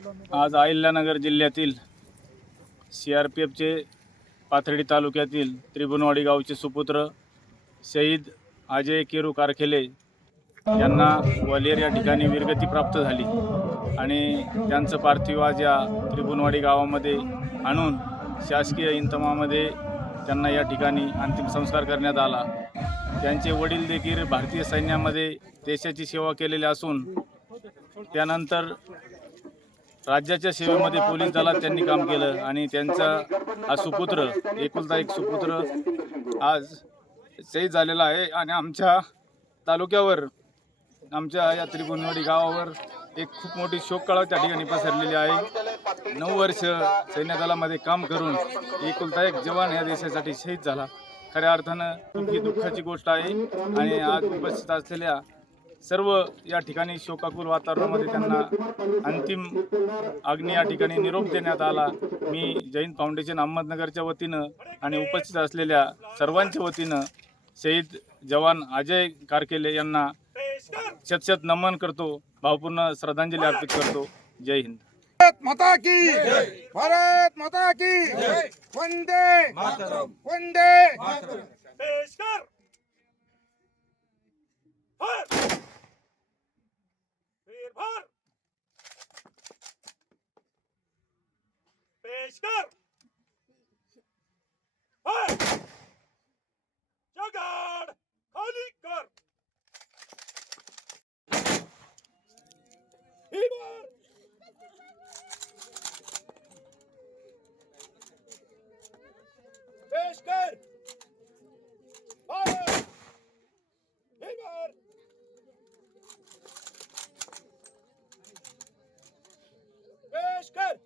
आज अहिल्यानगर जिल्ह्यातील C R P एफचे पाथर्डी तालुक्यातील त्रिभुवनवाडी गावचे सुपुत्र शहीद अजय केरू कारखेले यांना ग्वालियर या ठिकाणी वीरगती प्राप्त झाली. आणि त्यांचं पार्थिव आज या त्रिभुवनवाडी गावामध्ये आणून शासकीय इंतमामध्ये त्यांना या ठिकाणी अंतिम संस्कार करण्यात आला. त्यांचे वडील देखील भारतीय सैन्यामध्ये देशाची सेवा केलेली असून त्यानंतर राज्याच्या सेवेमध्ये पोलीस दलात त्यांनी काम केलं आणि त्यांचा हा सुपुत्र एकुलता एक सुपुत्र आज शहीद झालेला आहे आणि आमच्या तालुक्यावर आमच्या या त्रिभुवनवाडी गावावर एक खूप मोठी शोककळा त्या ठिकाणी पसरलेली आहे. नऊ वर्ष सैन्य दलामध्ये काम करून एकुलता एक जवान या देशासाठी शहीद झाला. खऱ्या अर्थानं ही दुःखाची गोष्ट आहे आणि आज उपस्थित असलेल्या सर्व या ठिकाणी शोकाकुल वातावरणामध्ये त्यांना अंतिम अग्नी या ठिकाणी निरोप देण्यात आला. मी जैन फाउंडेशन अहमदनगरच्या वतीनं आणि उपस्थित असलेल्या सर्वांच्या वतीनं शहीद जवान अजय कारकेले यांना शतशत नमन करतो. भावपूर्ण श्रद्धांजली अर्पित करतो. जय हिंद. भारत माता की भारत माता की Vande Vande Çıkar! Hayır! Çakar! Kalikar! İbar! Peşker! Hayır! İbar! Peşker!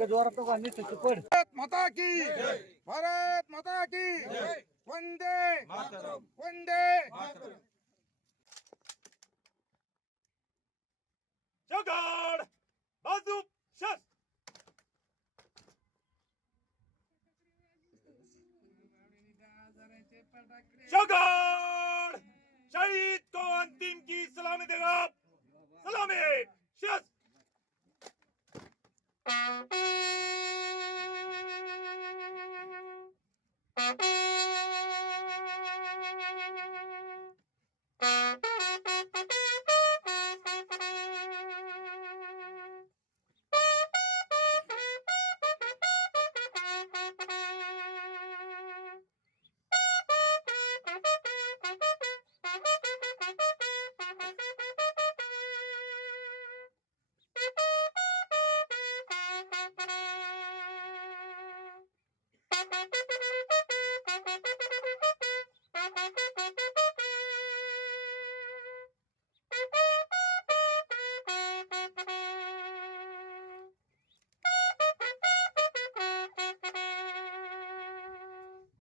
Bharat माता की। भारत माता की। वंदे। वंदे। जगाड। बाजू शस जगाड।